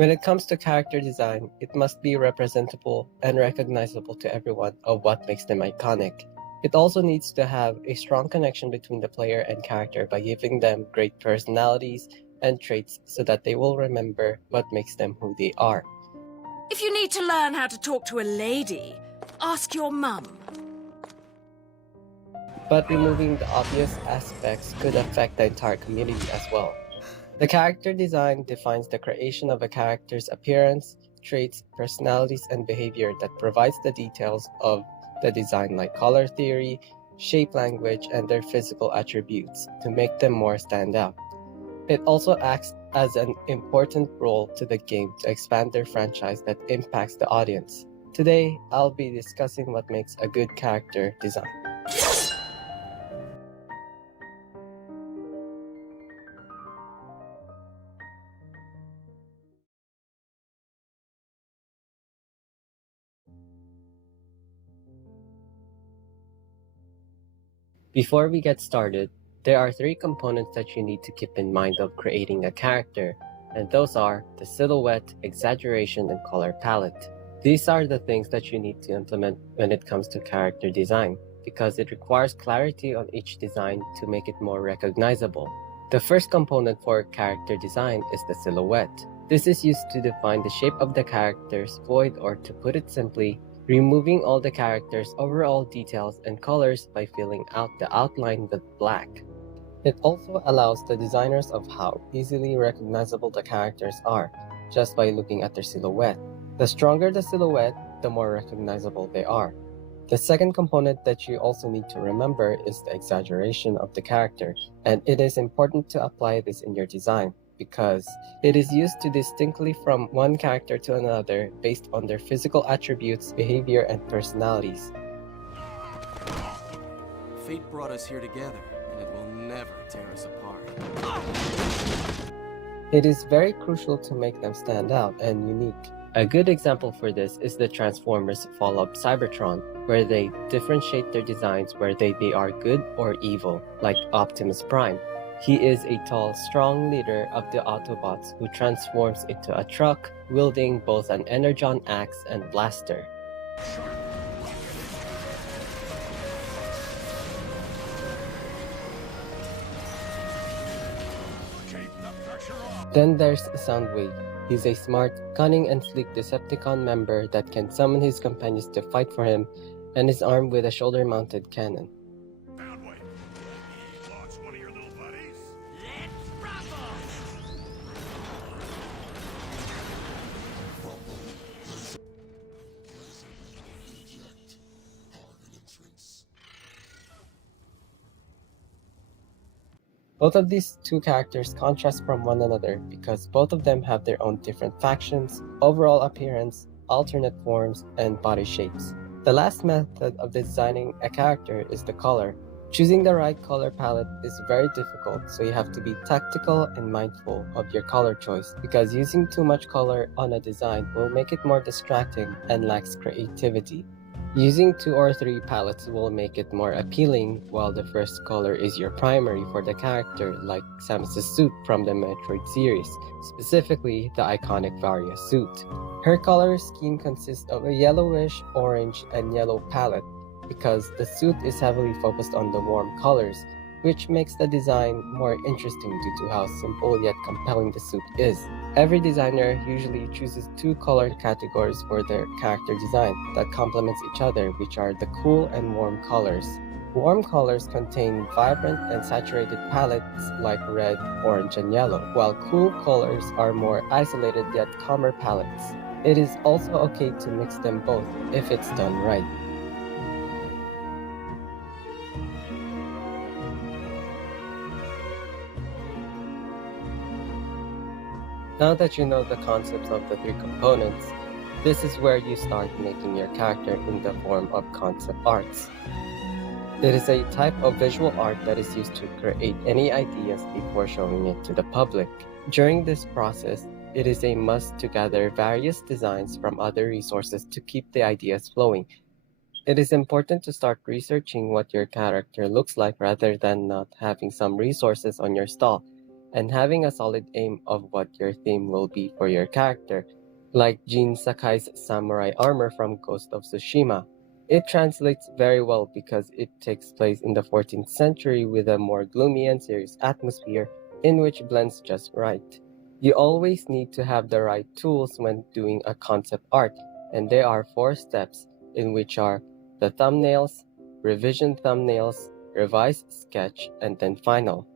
When it comes to character design, it must be representable and recognizable to everyone of what makes them iconic. It also needs to have a strong connection between the player and character by giving them great personalities and traits so that they will remember what makes them who they are. If you need to learn how to talk to a lady, ask your mum. But removing the obvious aspects could affect the entire community as well. The character design defines the creation of a character's appearance, traits, personalities, and behavior that provides the details of the design like color theory, shape language, and their physical attributes to make them more stand out. It also acts as an important role to the game to expand their franchise that impacts the audience. Today, I'll be discussing what makes a good character design. Before we get started, there are three components that you need to keep in mind of creating a character, and those are the silhouette, exaggeration, and color palette. These are the things that you need to implement when it comes to character design, because it requires clarity on each design to make it more recognizable. The first component for character design is the silhouette. This is used to define the shape of the character's void, or to put it simply, removing all the character's overall details and colors by filling out the outline with black. It also allows the designers of how easily recognizable the characters are, just by looking at their silhouette. The stronger the silhouette, the more recognizable they are. The second component that you also need to remember is the exaggeration of the character, and it is important to apply this in your design, because it is used to distinctly from one character to another based on their physical attributes, behavior, and personalities. Fate brought us here together, and it will never tear us apart. It is very crucial to make them stand out and unique. A good example for this is the Transformers Fall of Cybertron, where they differentiate their designs where they are good or evil, like Optimus Prime. He is a tall, strong leader of the Autobots who transforms into a truck, wielding both an Energon axe and blaster. Then there's Soundwave. He's a smart, cunning, and sleek Decepticon member that can summon his companions to fight for him, and is armed with a shoulder-mounted cannon. Both of these two characters contrast from one another because both of them have their own different factions, overall appearance, alternate forms, and body shapes. The last method of designing a character is the color. Choosing the right color palette is very difficult, so you have to be tactical and mindful of your color choice, because using too much color on a design will make it more distracting and lacks creativity. Using 2 or 3 palettes will make it more appealing, while the first color is your primary for the character, like Samus's suit from the Metroid series, specifically the iconic Varia suit. Her color scheme consists of a yellowish, orange, and yellow palette, because the suit is heavily focused on the warm colors, which makes the design more interesting due to how simple yet compelling the suit is. Every designer usually chooses 2 color categories for their character design that complements each other, which are the cool and warm colors. Warm colors contain vibrant and saturated palettes like red, orange, and yellow, while cool colors are more isolated yet calmer palettes. It is also okay to mix them both if it's done right. Now that you know the concepts of the 3 components, this is where you start making your character in the form of concept arts. It is a type of visual art that is used to create any ideas before showing it to the public. During this process, it is a must to gather various designs from other resources to keep the ideas flowing. It is important to start researching what your character looks like rather than not having some resources on your stall. and having a solid aim of what your theme will be for your character, like Jin Sakai's samurai armor from Ghost of Tsushima. It translates very well because it takes place in the 14th century with a more gloomy and serious atmosphere in which blends just right. You always need to have the right tools when doing a concept art, and there are 4 steps in which are the thumbnails, revision thumbnails, revise sketch, and then final.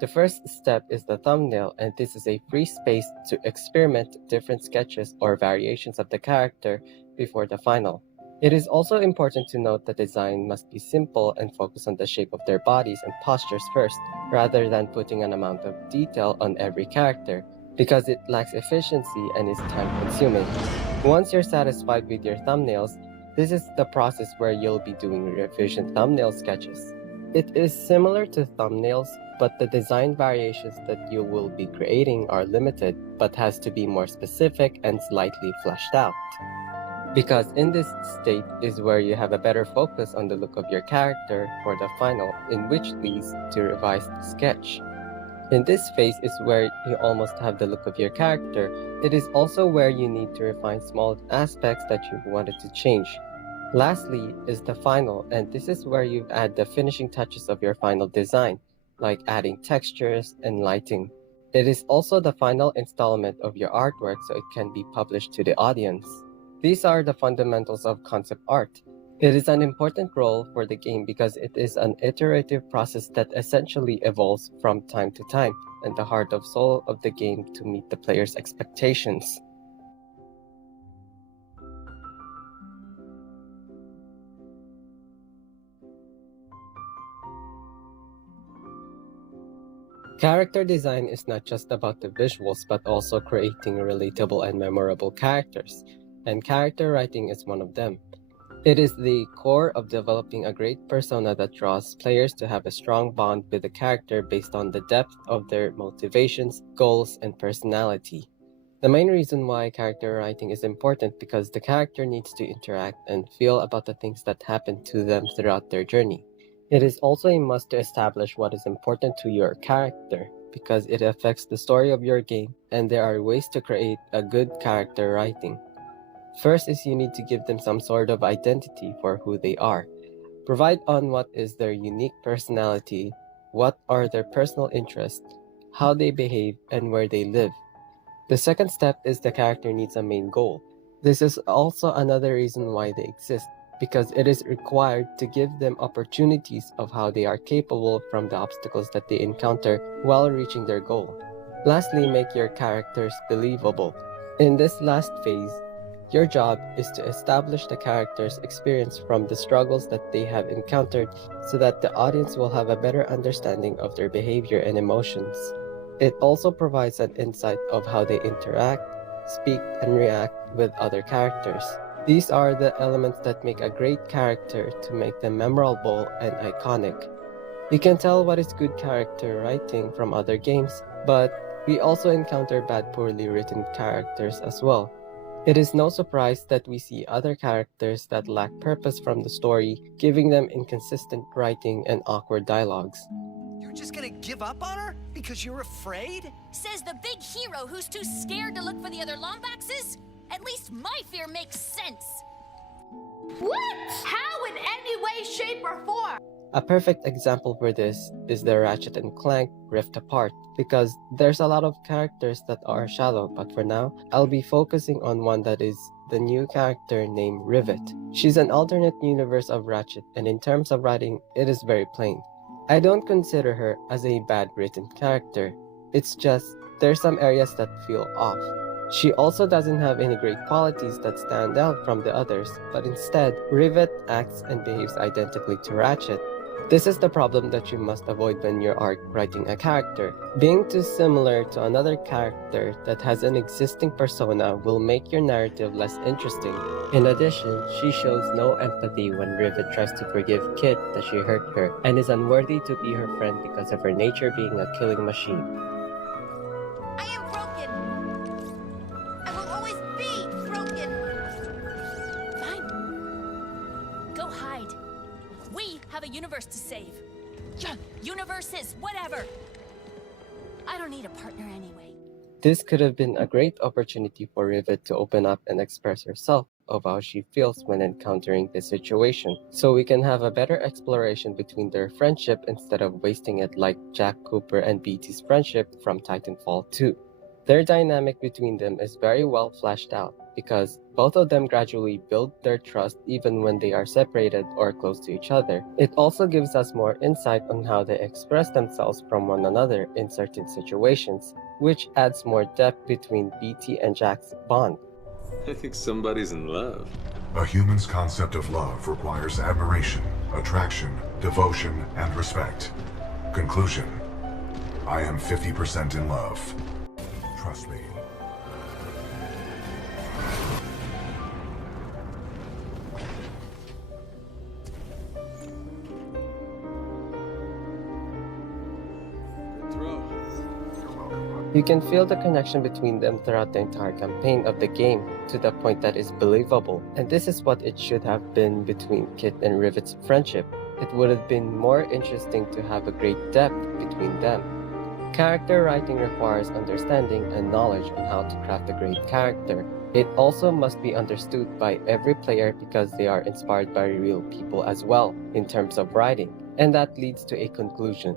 The first step is the thumbnail, and this is a free space to experiment different sketches or variations of the character before the final. It is also important to note that design must be simple and focus on the shape of their bodies and postures first, rather than putting an amount of detail on every character, because it lacks efficiency and is time-consuming. Once you're satisfied with your thumbnails, this is the process where you'll be doing revision thumbnail sketches. It is similar to thumbnails, but the design variations that you will be creating are limited, but has to be more specific and slightly fleshed out. Because in this state is where you have a better focus on the look of your character for the final, in which leads to revised sketch. In this phase is where you almost have the look of your character. It is also where you need to refine small aspects that you wanted to change. Lastly is the final, and this is where you add the finishing touches of your final design, like adding textures and lighting. It is also the final installment of your artwork so it can be published to the audience. These are the fundamentals of concept art. It is an important role for the game because it is an iterative process that essentially evolves from time to time, and the heart and soul of the game to meet the player's expectations. Character design is not just about the visuals but also creating relatable and memorable characters, and character writing is one of them. It is the core of developing a great persona that draws players to have a strong bond with the character based on the depth of their motivations, goals, and personality. The main reason why character writing is important because the character needs to interact and feel about the things that happen to them throughout their journey. It is also a must to establish what is important to your character because it affects the story of your game, and there are ways to create a good character writing. First is you need to give them some sort of identity for who they are. Provide on what is their unique personality, what are their personal interests, how they behave, and where they live. The second step is the character needs a main goal. This is also another reason why they exist, because it is required to give them opportunities of how they are capable from the obstacles that they encounter while reaching their goal. Lastly, make your characters believable. In this last phase, your job is to establish the character's experience from the struggles that they have encountered so that the audience will have a better understanding of their behavior and emotions. It also provides an insight of how they interact, speak, and react with other characters. These are the elements that make a great character to make them memorable and iconic. You can tell what is good character writing from other games, but we also encounter bad, poorly written characters as well. It is no surprise that we see other characters that lack purpose from the story, giving them inconsistent writing and awkward dialogues. You're just gonna give up on her? Because you're afraid? Says the big hero who's too scared to look for the other Lombaxes? At least my fear makes sense. What? How in any way, shape, or form? A perfect example for this is the Ratchet and Clank Rift Apart, because there's a lot of characters that are shallow, but for now, I'll be focusing on one that is the new character named Rivet. She's an alternate universe of Ratchet, and in terms of writing, it is very plain. I don't consider her as a bad written character. It's just, there's some areas that feel off. She also doesn't have any great qualities that stand out from the others, but instead, Rivet acts and behaves identically to Ratchet. This is the problem that you must avoid when you are writing a character. Being too similar to another character that has an existing persona will make your narrative less interesting. In addition, she shows no empathy when Rivet tries to forgive Kit that she hurt her, and is unworthy to be her friend because of her nature being a killing machine. I am broken. I will always be broken. Fine. Go hide. We have a universe to save. Universes, whatever. I don't need a partner anyway. This could have been a great opportunity for Rivet to open up and express herself of how she feels when encountering this situation, so we can have a better exploration between their friendship instead of wasting it like Jack Cooper and BT's friendship from Titanfall 2. Their dynamic between them is very well fleshed out because both of them gradually build their trust even when they are separated or close to each other. It also gives us more insight on how they express themselves from one another in certain situations, which adds more depth between BT and Jack's bond. I think somebody's in love. A human's concept of love requires admiration, attraction, devotion, and respect. Conclusion: I am 50% in love. Trust me. Good throw. You can feel the connection between them throughout the entire campaign of the game to the point that is believable, and this is what it should have been between Kit and Rivet's friendship. It would have been more interesting to have a great depth between them. Character writing requires understanding and knowledge on how to craft a great character. It also must be understood by every player because they are inspired by real people as well in terms of writing, and that leads to a conclusion.